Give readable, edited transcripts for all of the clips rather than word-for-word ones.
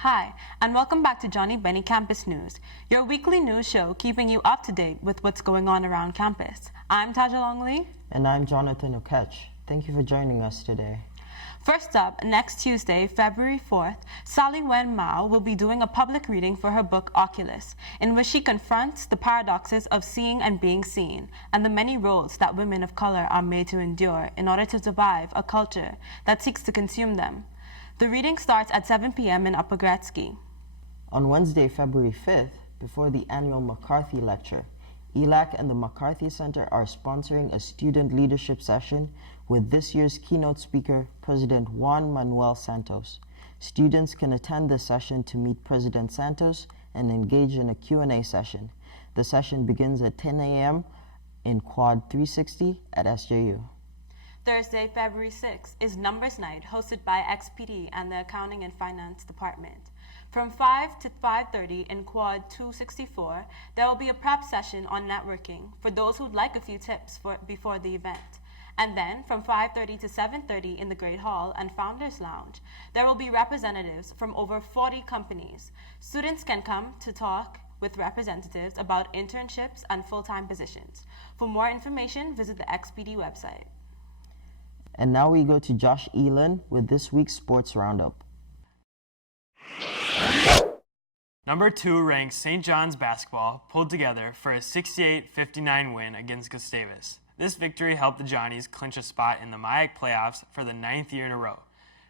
Hi, and welcome back to Johnnie Bennie Campus News, your weekly news show keeping you up to date with what's going on around campus. I'm Taja Longley. And I'm Jonathan Okech. Thank you for joining us today. First up, next Tuesday, February 4th, Sally Wen Mao will be doing a public reading for her book Oculus, in which she confronts the paradoxes of seeing and being seen, and the many roles that women of color are made to endure in order to survive a culture that seeks to consume them. The reading starts at 7 p.m. in Upper Gretzky. On Wednesday, February 5th, before the annual McCarthy Lecture, ELAC and the McCarthy Center are sponsoring a student leadership session with this year's keynote speaker, President Juan Manuel Santos. Students can attend this session to meet President Santos and engage in a Q&A session. The session begins at 10 a.m. in Quad 360 at SJU. Thursday, February 6th is Numbers Night, hosted by XPD and the Accounting and Finance Department. From 5 to 5:30 in Quad 264, there will be a prep session on networking for those who'd like a few tips before the event. And then, from 5:30 to 7:30 in the Great Hall and Founders Lounge, there will be representatives from over 40 companies. Students can come to talk with representatives about internships and full-time positions. For more information, visit the XPD website. And now we go to Josh Elan with this week's Sports Roundup. Number 2 ranked St. John's basketball pulled together for a 68-59 win against Gustavus. This victory helped the Johnnies clinch a spot in the MIAC playoffs for the 9th year in a row.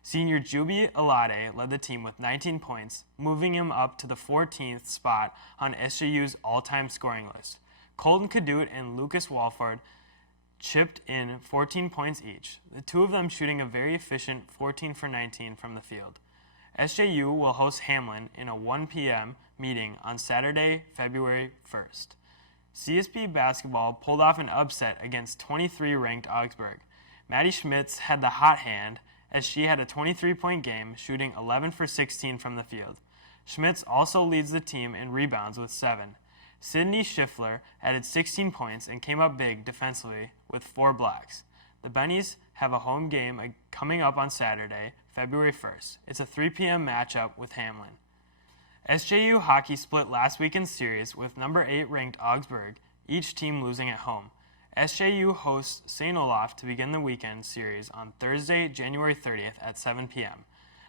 Senior Juby Alade led the team with 19 points, moving him up to the 14th spot on SJU's all-time scoring list. Colton Cadute and Lucas Walford chipped in 14 points each, the two of them shooting a very efficient 14 for 19 from the field. SJU will host Hamlin in a 1 p.m. meeting on Saturday, February 1st. CSB basketball pulled off an upset against 23-ranked Augsburg. Maddie Schmitz had the hot hand as she had a 23-point game, shooting 11 for 16 from the field. Schmitz also leads the team in rebounds with 7. Sydney Schiffler added 16 points and came up big defensively with 4 blocks. The Bennies have a home game coming up on Saturday, February 1st. It's a 3 p.m. matchup with Hamlin. SJU hockey split last weekend's series with number 8 ranked Augsburg, each team losing at home. SJU hosts St. Olaf to begin the weekend series on Thursday, January 30th at 7 p.m.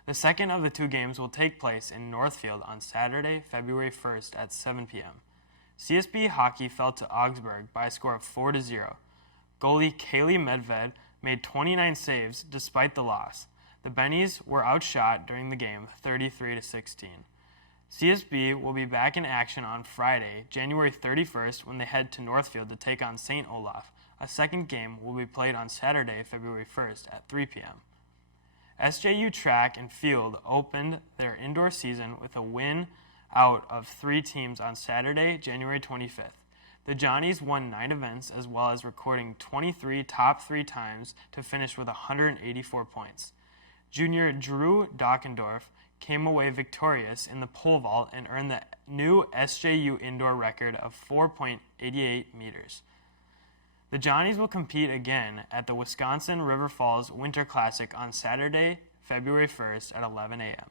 The second of the 2 games will take place in Northfield on Saturday, February 1st at 7 p.m. CSB hockey fell to Augsburg by a score of 4-0. Goalie Kaylee Medved made 29 saves despite the loss. The Bennies were outshot during the game 33-16. CSB will be back in action on Friday, January 31st, when they head to Northfield to take on St. Olaf. A second game will be played on Saturday, February 1st at 3 p.m. SJU track and field opened their indoor season with a win out of 3 teams on Saturday, January 25th. The Johnnies won 9 events as well as recording 23 top 3 times to finish with 184 points. Junior Drew Dockendorf came away victorious in the pole vault and earned the new SJU indoor record of 4.88 meters. The Johnnies will compete again at the Wisconsin River Falls Winter Classic on Saturday, February 1st at 11 a.m.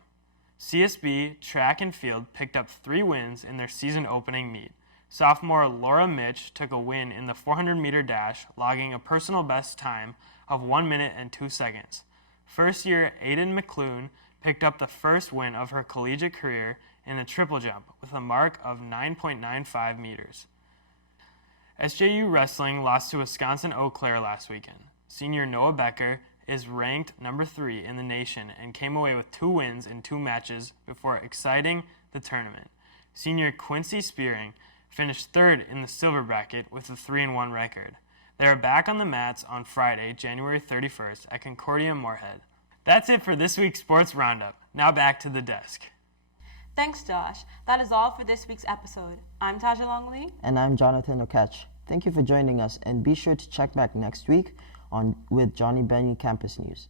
CSB track and field picked up 3 wins in their season opening meet. Sophomore Laura Mitch took a win in the 400-meter dash, logging a personal best time of 1 minute and 2 seconds. First-year Aidan Mcloon picked up the first win of her collegiate career in the triple jump with a mark of 9.95 meters. SJU wrestling lost to Wisconsin Eau Claire last weekend. Senior Noah Becker is ranked number 3 in the nation and came away with 2 wins in 2 matches before exciting the tournament. Senior Quincy Spearing finished 3rd in the silver bracket with a 3-1 record. They are back on the mats on Friday, January 31st at Concordia Moorhead. That's it for this week's Sports Roundup. Now back to the desk. Thanks, Josh. That is all for this week's episode. I'm Taja Longley. And I'm Jonathan Okech. Thank you for joining us, and be sure to check back next week with Johnnie Bennie Campus News.